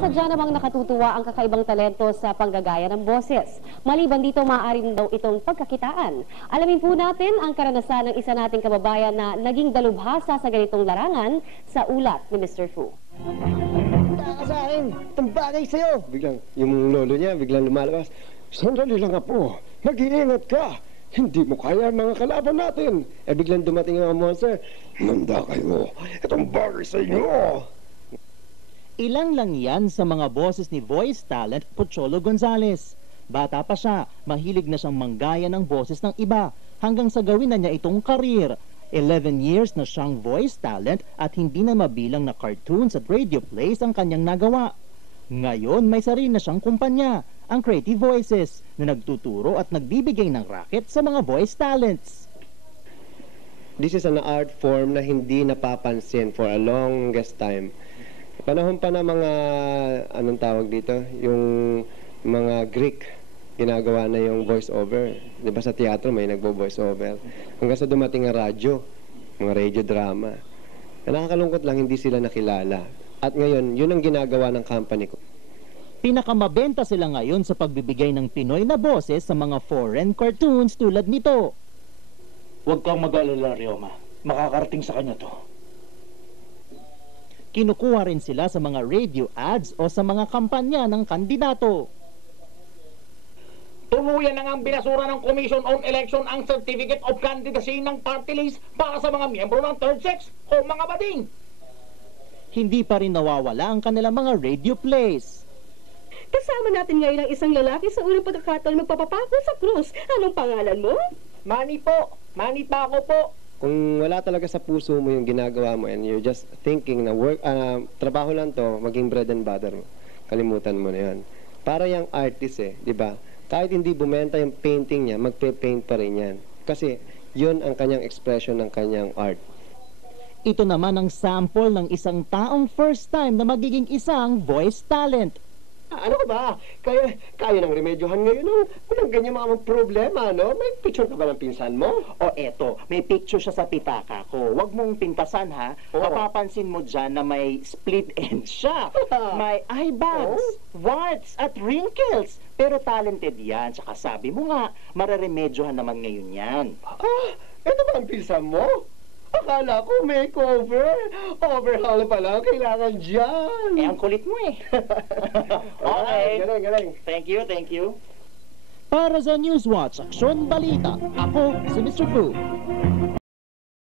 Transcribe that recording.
Sadya namang nakatutuwa ang kakaibang talento sa panggagaya ng boses. Maliban dito, maaari daw itong pagkakitaan. Alamin po natin ang karanasan ng isa nating kababayan na naging dalubhasa sa ganitong larangan sa ulat ni Mr. Fu. Taka sa akin, itong bagay sa'yo. Biglang, yung lolo niya, biglang lumalabas. Sandali lang po, mag-iingat ka. Hindi mo kaya mga kalaban natin. Biglang dumating ang monster. Manda kayo, itong bagay sa inyo. Ilang lang yan sa mga boses ni voice talent Pocholo Gonzales. Bata pa siya, mahilig na siyang manggaya ng boses ng iba hanggang sa gawin na niya itong career. 11 years na siyang voice talent at hindi na mabilang na cartoons at radio plays ang kanyang nagawa. Ngayon may sarili na siyang kumpanya, ang Creative Voices, na nagtuturo at nagbibigay ng racket sa mga voice talents. This is an art form na hindi napapansin for a longest time. Panahon pa na mga, anong tawag dito, yung mga Greek, ginagawa na yung voice-over. Di ba sa teatro may nagbo-voice-over? Hanggang sa dumating ang radyo, mga radio drama. Nakakalungkot lang, hindi sila nakilala. At ngayon, yun ang ginagawa ng company ko. Pinakamabenta sila ngayon sa pagbibigay ng Pinoy na boses sa mga foreign cartoons tulad nito. Huwag kang mag-alala, Ryoma. Makakarating sa kanya to. Kinukuha rin sila sa mga radio ads o sa mga kampanya ng kandidato. Tuluyan na nga ang binasura ng Commission on Election ang Certificate of Candidacy ng party list para sa mga miyembro ng third sex o mga bading. Hindi pa rin nawawala ang kanilang mga radio plays. Kasama natin ngayon ang isang lalaki sa unang pagkakataon magpapapako sa krus. Anong pangalan mo? Manny po. Manny Paco po. Kung wala talaga sa puso mo yung ginagawa mo and you're just thinking na trabaho lang to, maging bread and butter mo. Kalimutan mo na yan. Para yung artist di ba? Kahit hindi bumenta yung painting niya, magpe-paint pa rin yan. Kasi yun ang kanyang expression ng kanyang art. Ito naman ang sample ng isang taong first time na magiging isang voice talent. Ano ka ba? Kaya nang remedyohan ngayon ng ganyan mga problema, no? May picture ka ba ng pinsan mo? O eto, may picture siya sa pitaka ko. Huwag mong pintasan ha. Mapapansin mo dyan na may split end siya. May eye bags, warts at wrinkles. Pero talented yan. Tsaka sabi mo nga, mararemedyohan naman ngayon yan. Ito ba ang pinsan mo? Akala ko makeover. Overhaul pala ang kailangan dyan. Ang kulit mo Okay. Galing. Thank you. Para sa Newswatch Aksyon Balita, ako si Mr. Fu.